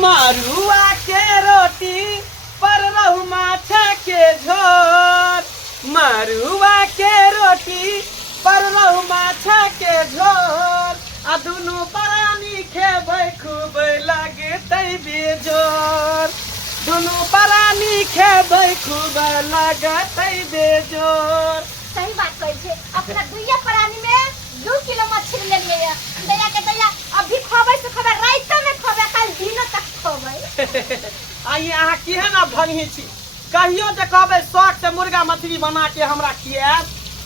मरुआ के रोटी पर रहू माछा के झोर, मरुआ के रोटी पर रहू माछा के झोर, आ दुनू प्राणी खेबै खूब लगतै बेजोर, दुनू प्राणी खेबै खूब लगतै बेजोर। सही बात कहै छै। अपना दुइया प्राणी में 2 किलो मछली ले लिया दैया के दैया अभी खबै से खबै रात में खबै काल दिनो तक खबै। आइए अहाँ केहन भंगी छी, कहियो जे कहबै शौक से मुर्गा मछली बना के हमरा खियाब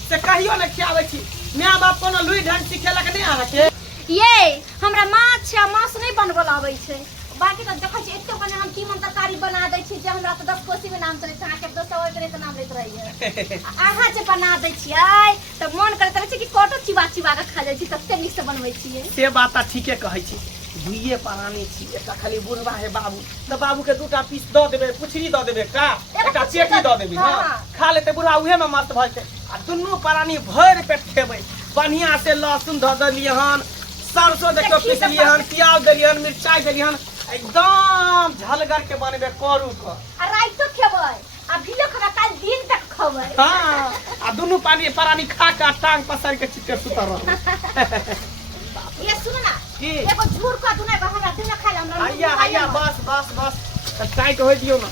से कहियो ने खियाबै छी। माय बाप कोनो लुई ढंग सिखेलक नहीं अहाँ के? ये हमरा माछ या मांस नहीं बनबल आबै छै, बाकी तो देखै छी एते बने हम तीमन तरकारी बना दै छी जे हमरा तो 10 कोसी में नाम चलै छै, अहाँ के 10 और करे के नाम लैत रहिए। अहाँ जे बना दै छियै त मन करत रहै छै कि कोटो चिबा चिबा के खा जाइ छी, तते नीक से बनबै छियै। से बात त ठीके कहै छी। दुइये प्राणी छी, एकटा खाली बुढ़वा है बाबू, त बाबू के 2टा पीस द देबे, पुछरी द देबे, का एकटा चेटी द देबे, हां खा लेते बुढ़वा, उहे में मस्त भ जेते। आ दुन्नू प्राणी भर पेट खेबै, बढ़िया से लहसुन ध देलियहन, सरसों देखो पीसलियहन, प्याज देलियहन, मिरचाई देलियहन, एकदम झलगर के बनबे करू क। आ राइतो खेबै, आ भिलो खबा काल दिन तक खबै। हां आ दुन्नू प्राणी खा के टांग पसार के चिट्टे सुतर रह। ये सुन ना की एगो झूर का दुना का हमरा दिन खाइला हमरा। आइया बस बस बस टाइट हो दियो ना।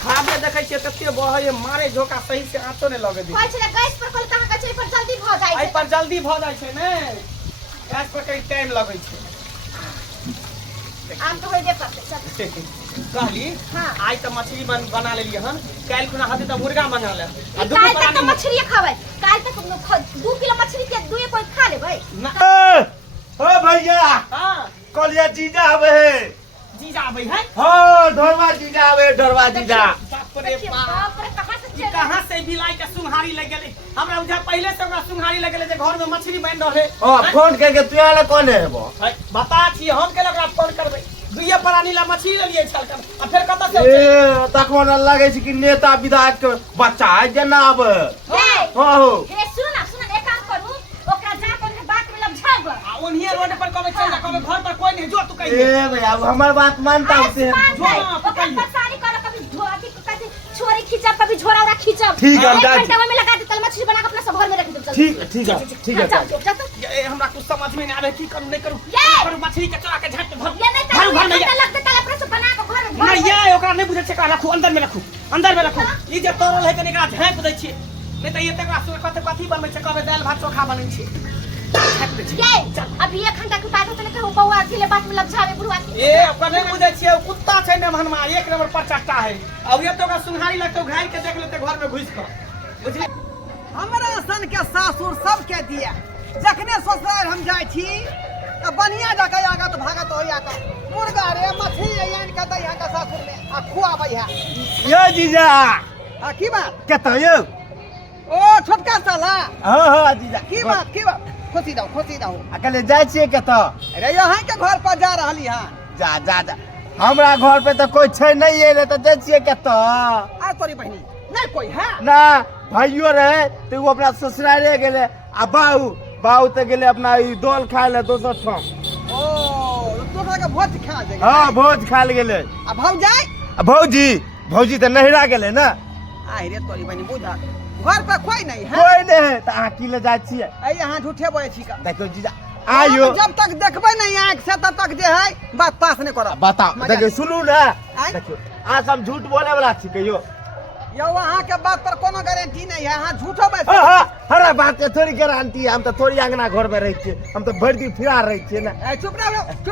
खाबे देखै छियै कते बहय मारे झोका सही से आंचो नै लगे दी। कहै छै गैस पर कल कहां का छै पर जल्दी भ जाइ छै, एहि पर जल्दी भ जाइ छै ने, गैस पर कई टाइम लगै छै। आम तो होइबे करते सब कहली हां आज त मछली बना लेलिए हन, काल खुना हते त मुर्गा बना ले। आ दुनू काल तक प्राणी तो मछली खाबै, काल तक 2 किलो मछली के 2 कोई खा लेबै। ओ भैया हां कलिया जीजा आवे है। जीजा आबै है? हां ढोरवा जीजा आवे, ढोरवा जीजा। बाप रे बाप, कहां से बिलाई के सुंघारी लग गेलै? हमरा उजा पहले से ओकरा सुंघारी लग गेलै जे घर में मछली बन रहले। फोन करके तू आले कोन है बो? बता छी हम के ओकरा फोन करबै, दुइये प्राणी ला मछली ले लिए छल कर, आ फिर कत से ए तकवा न लागे छै कि नेता विधायक के बच्चा है जेना आवे। हां हो हे सुन ना एक काम करू, ओकरा जा कर बात में लमझाब आ ओनिए रोड पर कहबै चल जा, कहबै घर पर कोई नहीं जो तू कहिए। ए भैया हमर बात मानता हूं से। ओकरा पसारी कर, कभी धोती कभी छोरी खींचब, कभी झोरावरा खींचब। ठीक है, 1 घंटा में लगा दे, तल मछली बना के अपना सब घर में रख दे। ठीक है ये हमरा कुछ समझ में नहीं आ रहा की करूं नहीं करूं। करूं मछली के चला के झट भर ये नहीं घर में लग दे, तल अपना सब बना के घर में नहीं ये ओकरा नहीं बुझे छै, का रखू अंदर में रखू, अंदर में रखू। ई जे तोरल है कनी एकरा झाँप दै छी, नहीं त ये तकरा से कथि बनबै छै, कहबै दाल भात चोखा बनै छै। अभी 1 घंटा के बाद तने कहू बौआ अकेले बात में लमझावे बुढ़वा के। ए ओकरा नहीं बुझे छियै, कुत्ता छै ने मनमा, 1 नंबर पर चट्टा है। अब ये तो ओकरा सुंघारी लगतौ, घायल के देख लेते घर में घुस के, बुझली? हमरा सन के सासुर सबके दिया, जखने ससुराल हम जाइ छी त बढ़िया जगह आगा तो भागत होइया का मुर्गा रे मछली रे आन के दै है सासुर में आ खुआबै है। यो जीजा आ की बात केतो यो? ओ छोटका साला हां जीजा की बात खुशी दहो अकेले जाय छियै केतो? अरे यहाँ के घर पर जा रहली हां। जा जा जा हमरा घर पे तो कोई छै नहीं है रे, तो जाय छियै केतो? आ तोरी बहिनी नहीं कोई है ना भाइयो रहे तो वो अपना ससुराले गेले, आ बाऊ तो गेले अपना ई दोल खाए ले दोसर ठाम। ओ तोरा के भोज खा जाए। हां भोज खाए ले गेले। आ भौ जाए भौजी तो नहिरा गेले ना। आई रे तोरी बहिनी बुझा घर पे कोई नहीं है, कोई नहीं है, तो अहाँ की ले जाय छियै? आई यहाँ झूठे बोले छी का। देखो जीजा आइयो, जब तक देखबै नहीं आंख से तब तक जे है बात पास नहीं करब। बताओ देखियो सुनू ना, आँय? देखियो आज हम झूठ बोले वाला छी कहियो? यो वहाँ के बात पर कोनो गारंटी नहीं है, हाँ झूठो बात। हर बात के थोड़ी गारंटी है, हम तो थोड़ी अंगना घर में रही छियै, हम तो भर दिन फिरा रही छियै ना। चुप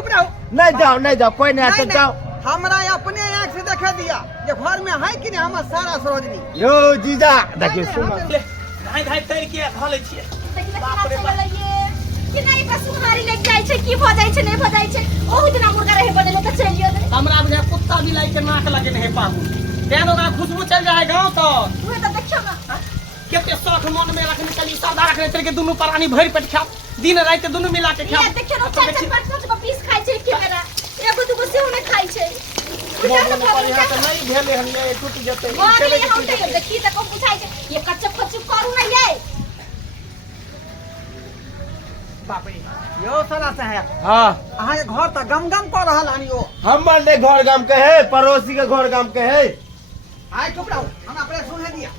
रहो नहीं जाओ कोई नहीं आते जाओ। हमरा अपने आंख से देखा दिया ये घर में है कि नहीं हमार सारा सरोजनी। यो जीजा देखियो सुनो धाई तैर के धले छियै। बाप रे बाप कि नहीं का सुहारी लग जाय छै, की भ जाय छै नहीं भ जाय छै। ओहु दिना मुर्गा रहे बनेले त चलियो दे। हमरा बुझा कुत्ता बिलाई के नाक लगे नहीं पाबू, तेन ओकरा खुशबू चल जाए गांव तो। तू त देखियो ना केते शौक मन में रखने चली, सादा रखने चल के दुनू प्राणी भर पेट खाओ, दिन रात दुनू मिला के खाओ। ये देखियो ना 4-5 को पीस खाय छै के मेरा, एगो दुगो सेहो नहीं खाय छै। मोहन पर यहाँ तो नहीं भेले हम ये टूट जते। चले हम देखी त को पूछाय छै ये कच्चा कच्चा करू ना ये। बाप रे यो साला साहब हाँ अहाँ के घर तो गम गम कर रहा हन यो हमर ने घर गाम के है, पड़ोसी के घर गाम के है। आइ चुप रहो हम अपने सुने दिया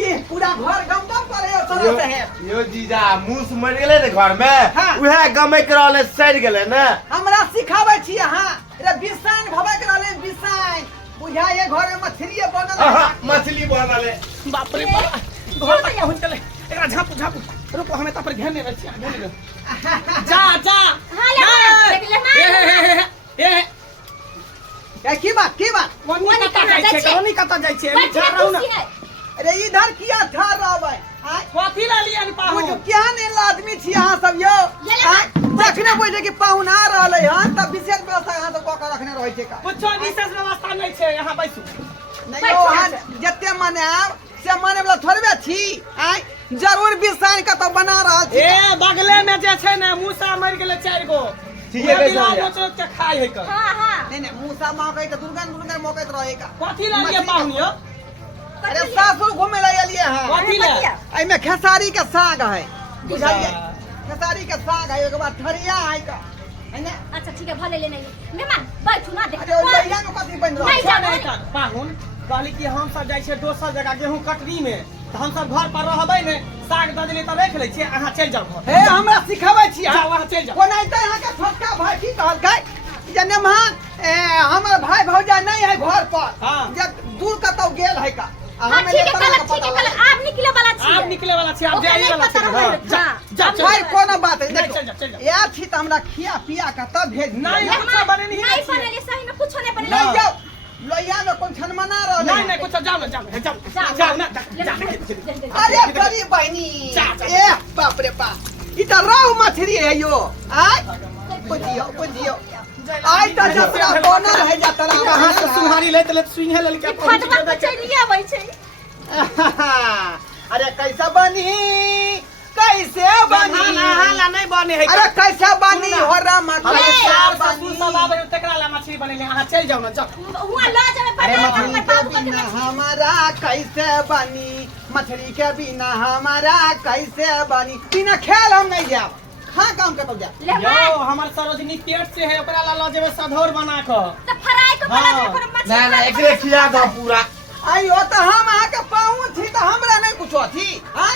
ये पूरा घर गम गम कर रहे हो साला साहब यो जीजा मूस मर गेले ने घर में, हाँ। उहे गमे के रहले सड़ गेले ने। हमरा सिखावे छी अहाँ रे बिसाइन भवे के रहले बिसाइन बुझा ये घर में मछली बनल आहा, है मछली बनले। बाप रे बाप घर तक पहुंच गेले एकरा झापू झापू रुको हमें त पर घेने रह छी घेने रह जा जा हाँ, ले, देख ले, हाँ। ए ए की बात वनी कता जाय छै वनी कता जाय छै हम जा रहू ना अरे इधर किया ठार रहबै आइ कथी ला लिया नि पाहु मुझे क्या नेल आदमी छी अहाँ सब यो ले ले आइ, जखने बुझे कि पाहुन आ रहले हन तब विशेष व्यवस्था अहाँ सब कऽ रखने रहै छै का कुछो विशेष व्यवस्था नहीं छै यहाँ बैसू नहीं यो अहाँ जते मनाब से माने वाला थोड़बे छी आइ जरूर बिसाइन के तो बना रहल छी ए बगले में जे छै ने मूसा मर गेले 4 गो ठीके कहै बिलाल छै। नोच के खाय है कर हाँ हाँ नहीं मूसा मौके तो दुर्गन मौके तो रहेगा कथी ला लिया पाहु यो अरे सासुर घूमे ले एलिए हैं कथी ला आई में खेसारी के साग है बुझलिए अच्छा। खेसारी के साग है एक बार ठरिया है का है ना अच्छा ठीक है भले ले लेंगे मेहमान बैठू ना देख अरे ओ लइया में कथी बन नहीं रहा जा- नहीं कर पाहुन कहली कि हम सब जाय छै दोसर जगह गेहूं कटनी में त हम सब घर पर रहबै ने साग द देली त रख लै छी अहाँ चल जाओ घर हे हमरा सिखाबै छी जा अहाँ वहां चल जाओ कोन आइते अहाँ के छोटका भाई की कहलकै जने मान हमर भाई भौजा नहीं है घर पर हाँ। जे दूर कतौ गेल है का हाँ हमें ठीक है लेकर कल के ठीक है पता कल लगा आप निकले वाला छी आप निकले वाला छी आप ओकरा जाइए नहीं वाला पता छी रहल। हां जा हाँ। जा चल भाई कोनो बात है नहीं, देखो चल जा, चल जा। या छी त हमरा खिया पिया का तब भेज दिया। नहीं, नहीं कुछ बने नहीं नहीं अच्छी है। बनेले सही में कुछ नहीं बनेले ना। जाओ लोहिया में कौन छन मना रहले नहीं नहीं कुछ जाओ ना जाओ जाओ ना जा अरे गरीब बहनी जा, जा। ए बाप रे बाप ई त रोहु मछली है यो आय बुझियो आय त जतरा बनल है जतरा कहां से सुहारी लेत लेत सुइहे लेल के फटवा के चलिए आबै छै अरे कैसा बनी कैसे बनी हाला नहीं बने है अरे कैसे बनी हो राम हमें कैसे चार ससुर बनी सब आवे तकरा ला मछली बनेले अहाँ चल जाओ ना जाओ हुआ ला जावे अरे पता मछली हमर के बाबू बिना के हमारा कैसे बनी मछली के बिना हमारा कैसे बनी बिना खेल हम नहीं जाब हाँ काम कर जा ले यो मार हमर सरोजनी पेट से है ओकरा ला ला जेबे सधौर बना के तो फ्राई को बना हाँ। दे पर मछली ना ना एकरे खिया दो पूरा। आइयो तो हम अहाँ के पाऊँ थी तो हमरा नहीं कुछ थी हाँ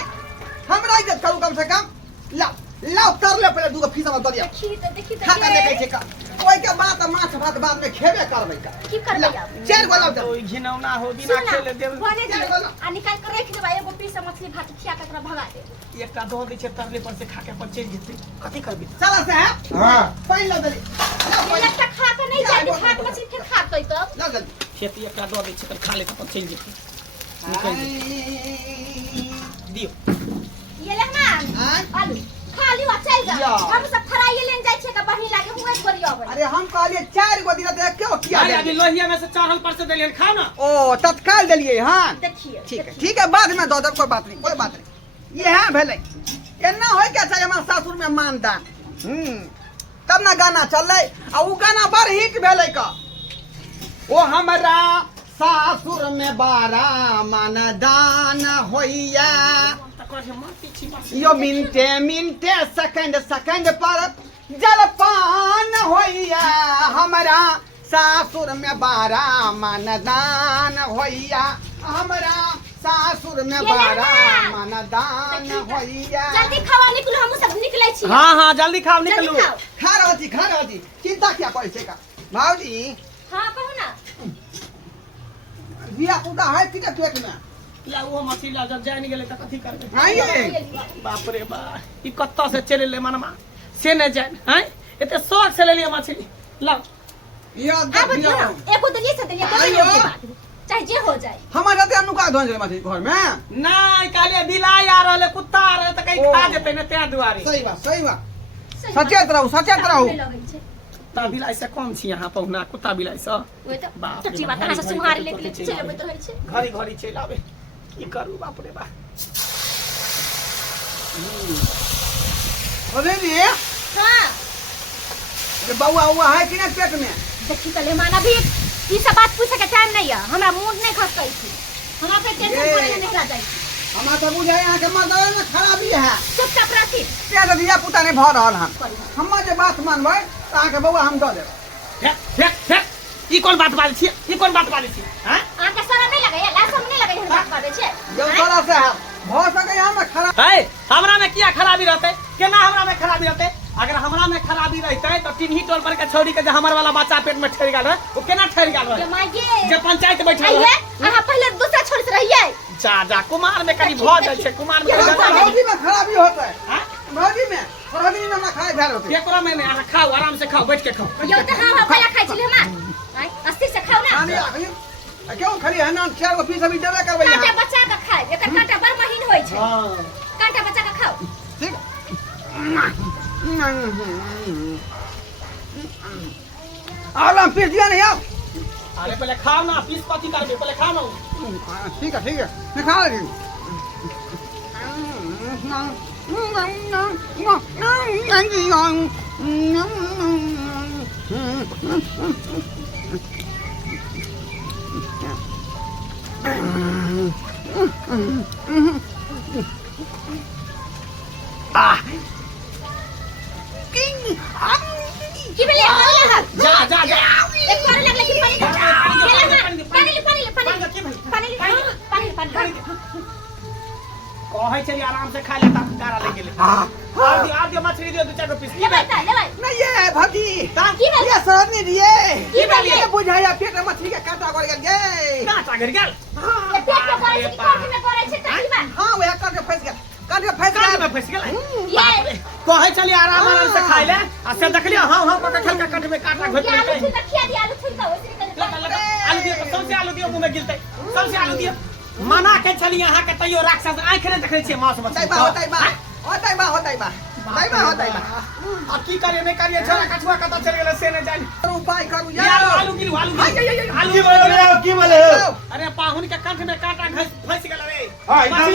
हमरा इज्जत करू कम से कम लाओ तर ले पहले दूगो फीसा में दिया देखी खा के देखे छै का ओइ के बाद माछ भात बाद में खेबे करबै का की करबै अब चार गो लाओ तो घिनौना हो बिना सुन खेले देव बने दे आ निकाल के रख देबा एगो पीस मछली भात खिया के तोरा भगा दे एकटा दो दै छै तरले पर से खा के पर चल जेतै कथी करबी चला साहब हाँ। पानी ला दली ये लगता खा के नहीं जाए भात मछली फिर खातै तब ला दली खेती एकटा दो दै छै त खा ले त पर चल जेतै दियो ये लेहमान आय। आलू खा लियो चल जा या। हम सब फ्राई लेन जाय छै त बहिनी लागे हुए बढ़िया बन अरे हम कहलिए चार गो दिन तक क्यों किया अरे अभी लोहिया में से चढ़ल पर से देलियन खा ना ओ तत्काल दलिए हाँ देखिए ठीक है बाद में दो दो कोई बात नहीं ये है भेले एना होय के चाहिए हमारा सासुर में मानदान तब ना गाना चल आ उ गाना बड़ हिट भेले का ओ हमरा सासुर में बारा मानदान होइया तकर जे माटी छी माटी यो मिनटे मिनटे सेकंड सेकंड पर जलपान होइया हमरा सासुर में बारा मानदान होइया हमरा सासुर में ये बारा लेना। मानदान होइया जल्दी खावा निकलो हम सब निकलै छी हां हां जल्दी खाओ जल्दी निकलू खाओ खा रहती चिंता क्या करे छै का भाऊजी हां कहू ना बिया पुता है कि पेट में ला वो मछली ला जब जाय नहीं गेले त कथी करबे आइए बाप रे बा ई कत्ता से चले ले मनमा से न जाय हैं एते शौक से ले लिया मछली ला यो अब दियो दियो एको दलिए से दलिए आइयो। चाहे जे हो जाए हमारा ते अनुका धोन जे माथि घर में नहीं काले बिलाई आ रहले कुत्ता आ रहले त कहीं ओ। खा जेते न त्या दुआरे सही बात सचेत रहू कुत्ता बिलाई से कम छी यहाँ पहुना कुत्ता बिलाई से ओए तो बाप रे सच्ची बाप, बात कहां से घड़ी सुहारी घड़ी लेके चलि चले आवे। तो है छे घड़ी घड़ी चल आवे की करू बाप रे बा अरे रे हां ये बउआ हुआ है कि ना पेट में देखी कले माना भी ई सब बात पूछे के टाइम नहीं है हमरा मूड नहीं खसकै छी हमरा पे टेंशन ये। पड़े नहीं निकला जाए हमरा तो बुझाय यहाँ के मदर में खराबी है चुपचाप रहती ते तो दिया पुता नहीं भ रहल हम हम जे बात मानबै त अहाँ के बउआ हम द देब फेक ई कोन बात बाजै छी ई कोन बात बाजै छी हैं आके शरम नहीं लगे लाज नहीं लगे हम बात करे छे जो तोरा से है भ सके यहाँ में खराब है हमरा में क्या खराबी रहते केना हमरा में खराबी रहते अगर हमरा में खराबी रहते तो टिन्ही टोल पर के छौड़ी के जे हमर वाला बच्चा पेट में ठहर गेल रहे वो केना ठहर गेल रहे माये जे पंचायत बैठल आइए रहे अहाँ पहले दूसरा छोड़ से रहिए जा कुमार में कनी भ जाय छै कुमार में भौजी में खराबी होता है हां भौजी में ना खाए भेल होते केकरा में नहीं अहाँ खाओ आराम से खाओ बैठ के खाओ यो तो हां पहले खाइ छली हम अस्सी से खाओ ना खाली आखिर क्यों खाली है ना 4 गो पीस अभी देबे करबै कांटा यहाँ बच्चा के खाए एकर कांटा बड़ महीन होय छै हां कांटा बच्चा के खाओ ठीक आलम पीस दिया नहीं आप अरे पहले खाओ ना पीस पति करबे पहले खाओ ना ठीक है मैं खा रही की भेलै जा एक बार लग लेकिन पानी कहै छली आराम से खा लेता गारा ले गेले आ दियो मछली दियो 2-4 गो पीस ले भाई नहीं ये भाभी की भेल ये सर नहीं दिए की भेल ये बुझाया पेट में मछली के कांटा गड़ गेल गे कांटा गिर गेल ये पेट में पड़ै छै कांटे में पड़ै छै तही बात हां वह कांटे फंस गया कांटे में फंस गेल ये कहै छली आराम से खाइ ले आ से देखलियो हां पका खेल के कांटे में कांटा घोट आलू के छिल खिया दिया आलू छिल तो ओसरी आलू दियो सबसे आलू दियो मुंह में गिरतै सबसे आलू दियो मना के चली यहाँ के तैयो राक्षस आंख नहीं देखै छियै मांस मछली होतै बा अब की करिए नहीं करिए छोरा कछुआ कतऽ चल गेलै से नहीं जानी उपाय करू ये आलू गिरू की बोले हो की बोले हो अरे पाहुन के कंठ में कांटा फंस गेल रे हां इधर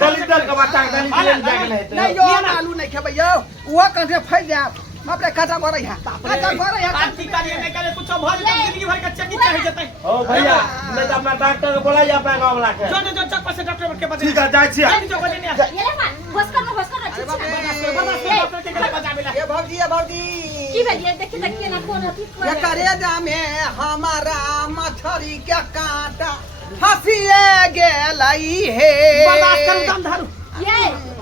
दलित का बच्चा दलित ले जाके नहीं यो आलू नहीं खेबै यो वो कांटे फंस जाए बाप रे कांटा मरै है बात की करिए नहीं करे कुछ भ जेतै जिंदगी भर के चेकिंग चाहि जेतै ओ भैया नहीं तो अपना डॉक्टर को बुलाइए अपना गांव वाला के जो चक पर से डॉक्टर के बजे ठीक है जाय छी जाई जो बजे नहीं ये ले मान होस्कर डॉक्टर के गले बजाबेला ये भौजी की भेल ये देखिए ना कोन अथी ये करेजा में हमारा मछली के कांटा फंसिए गेलई हे बर्दाश्त करू दम धरू ये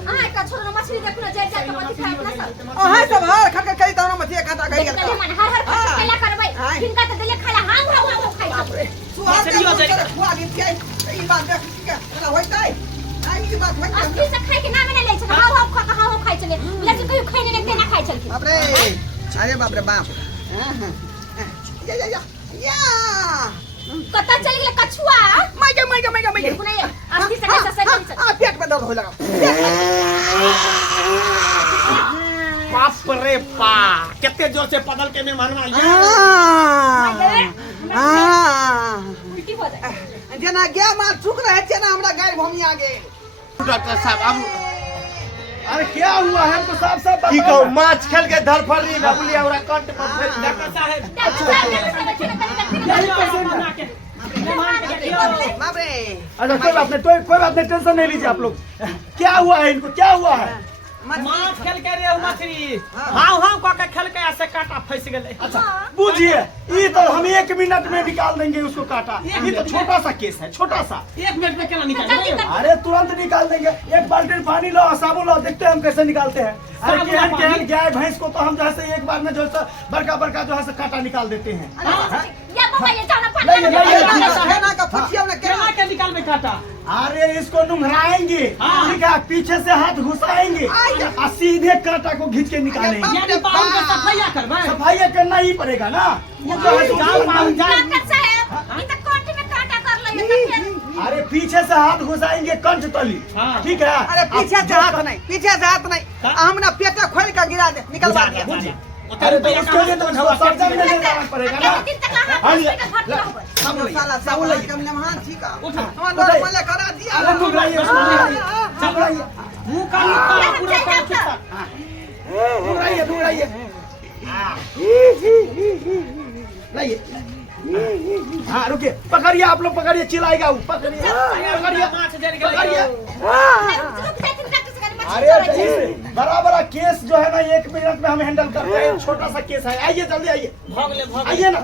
आय का छोरा मछली देखू ना जाय के मछली खाए अपना सब ओहे सब हर खट कई तोरा मछली कांटा गई गेल ले मान हर केला करबै किनका त देले खाला हां खाइ सुआ के ई बात देख के ना होइतै आई की बात होइतै असली से खाए के नाम नहीं ले छै हां खाइ छले लेकिन कहियो खाइ नहीं तेना खाइ छलखिन बाप रे अरे बाप रे बाप या कतऽ चल गेलै कछुआ मैं देखू ना ये असली से कैसे सही आ पेट में दर्द हो लगा बाप रे पा कितने जोर से पदल के मेहमान आइए उल्टी हो जाए जना गया माल चुक रहे थे ना हमरा गाय भूमि आ गए डॉक्टर साहब अब अरे क्या हुआ है तो साहब की कहू माछ खेल के धरफड़ी बबली और कंठ पर फंस डॉक्टर साहब बाप रे अच्छा कोई बात नहीं टेंशन नहीं लीजिए आप लोग क्या हुआ है इनको क्या हुआ है माछ खेल के रे मछली हां कह के खेल के ऐसे कांटा फंस गेलै अच्छा बुझिए ये तो हम 1 मिनट में निकाल देंगे उसको काटा ये तो छोटा सा केस है छोटा सा 1 मिनट में केना निकालेंगे अरे तुरंत निकाल देंगे 1 बाल्टी पानी लो साबुन लो देखते हैं हम कैसे निकालते हैं अरे केहन गाय भैंस को तो हम जैसे एक बार में जो है बड़का जो है कांटा निकाल देते हैं या बाबा ये जाओ ना पानी है ना का फुटिया में केना के निकालबे कांटा अरे इसको नुंघराएंगे ठीक है पीछे से हाथ घुसाएंगे और सीधे कांटा को खींच के निकालेंगे यानी पाहुन के सफाई करबै सफाई करना ही पड़ेगा ना डॉक्टर साहब ये तो कोठी में कांटा कर लो ये तो फिर अरे पीछे से हाथ घुसाएंगे कंठ तली ठीक है अरे पीछे से हाथ नहीं हमने पेट खोल के गिरा दे निकलवा दिया अरे तो उसके लिए तो सर्जन में ले जाना पड़ेगा ना दिन तक हाथ हम साला साबुन कम ने हां ठीक है उठा हमारा पहले करा दिया अरे नुंघराइए उसको नुंघराइए मुंह का पूरा नुंघराइए लाइए हाँ रुकिए, पकड़िए आप लोग, पकड़िए, चिल्लाएगा वो, पकड़िए, पकड़िए, माछ जड़ पकड़िए। अरे अरे बड़ा बड़ा केस जो है ना 1 मिनट में हम हैंडल करते हैं, छोटा सा केस है। आइए जल्दी आइए, भाग आइए ना,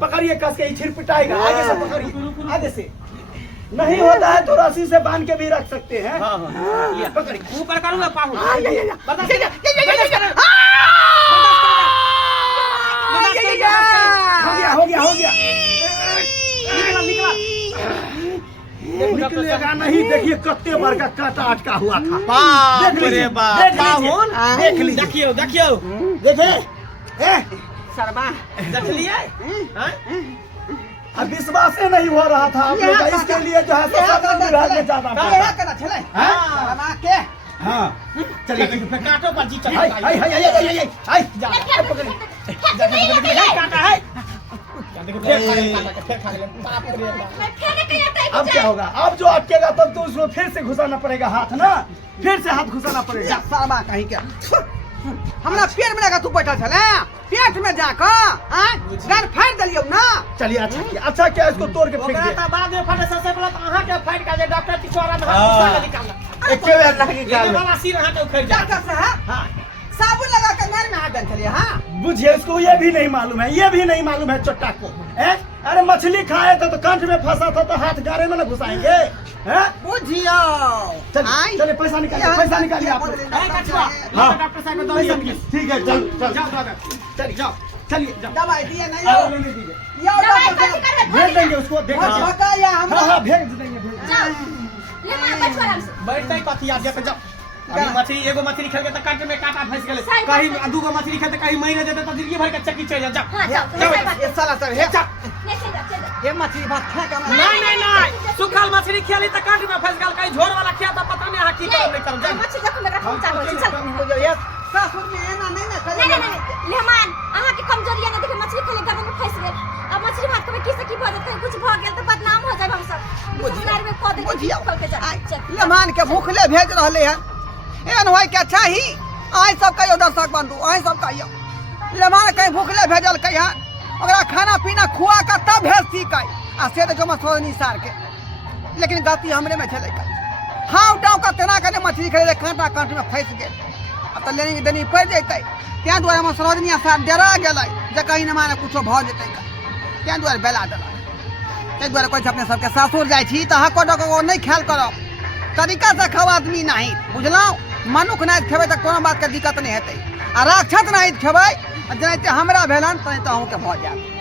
पकड़िए कस के, छिर पिटाएगा। आगे से पकड़िए, आगे से नहीं होता है तो रस्सी से बांध के भी रख सकते हैं। ये पकड़िए, ऊपर करूंगा पाहु। हो गया निकलेगा नहीं। देखिए कत्ते बार का कांटा अटका हुआ था। बाप रे बाप। देख लीजिए, देखियो देखे सरबा देख लिए। अब विश्वास ही नहीं हो रहा था आप लोग का, इसके लिए जो है प्रशासन विभाग में जाना पड़ा। करना चले हाँ? सरबा के हाँ चलिए, काटो पर जी चल काटा है। अब क्या होगा? अब जो अटकेगा तब तो उसको फिर से घुसाना पड़ेगा हाथ ना, फिर से हाथ घुसाना पड़ेगा। सरबा कहीं के हमरा पेट में लगा तू बैठा चले, पेट में जाकर घर फाड़ दिलियो ना। चलिए अच्छा क्या इसको तोड़ के फेंक दिया। बाद में फटे सबसे पहले तो अहाँ के फाइट का जे डॉक्टर टिकोरा में हाथ निकालना। एक के बार लाके ये निकाल। वाला सिर हाथ उखड़ जा। डॉक्टर साहब हां साबुन लगा कर घर में हाथ डाल चलिए। हाँ बुझिए, इसको ये भी नहीं मालूम है, ये भी नहीं मालूम है चट्टा को। अरे मछली खाए थे तो कंठ में फंसा था तो हाथ गारे में न घुसाएंगे। बुझियो चलिए पैसा निकालिए, पैसा निकालिए आप लोग। हाँ। डॉक्टर साहब को दवाई दीजिए। ठीक है, चल जाओ दादा चलिए, जाओ चलिए जाओ। दवाई दिए नहीं आओ, हो लेने दीजिए, यो डॉक्टर साहब भेज देंगे उसको, देख बहुत लीजिए। भगा या हम हाँ भेज देंगे, भेज देंगे। बैठते ही कथी आ जाते जाओ। अभी मछली एगो मछली खेल के तो कांटे में कांटा फंस गेले। सही बात कहीं है। दूगो मछली खेल कहीं महीने जेते तो जिंदगी भर के चक्की चल जा। ये साला सर हे ये मछली भात खा का नहीं सुखल मछली खेली तो कांटे में फंस गेल, कहीं झोर वाला खिया तो पता नहीं हां की करब नहीं करब। बुझो ये सासुर में है ना नहीं ना करे मेहमान अहाँ के कमजोरी है ना, देखे मछली खेले गर्दन में फंस गेल। अब मछली भात के की से की भजत कहीं कुछ भ गेल तो बदनाम हो जाए हम सब। ससुराल में कह दे बुझियो खोल के जा। लेमान के भूखले भेज रहले हैं एन होय के चाही। आइ सब कहियो दर्शक बंधु, आइ सब कहियो लेमान कहीं भूखले भेजल कहिया ओकरा खाना पीना खुआ के तब भेजती कई आ से देखो मछली सार के। लेकिन गलती हमरे में छले का हाँ उठाओ का तेना करे मछली खरीदे कांटा कांट में फंस गेल। अब तो लेनी देनी पड़ जैते त्या द्वारा हम सरोजनिया साथ डरा गेलै जे कहीं न माने कुछो भ जेतै त्या द्वारा बेला देला। ताहि द्वारा कहै छै अपने सबके सासुर जाइ छी तऽ हको डको नहीं ख्याल करब, तरीका से खाओ आदमी नहीं बुझलौ। मनुख नहीं खेबै तऽ कोनो बात के दिक्कत नहीं हेतै आ राक्षस नहीं खेबै जेनाहिते हमरा भेलन तेनाहिते अहूँके भऽ जायत।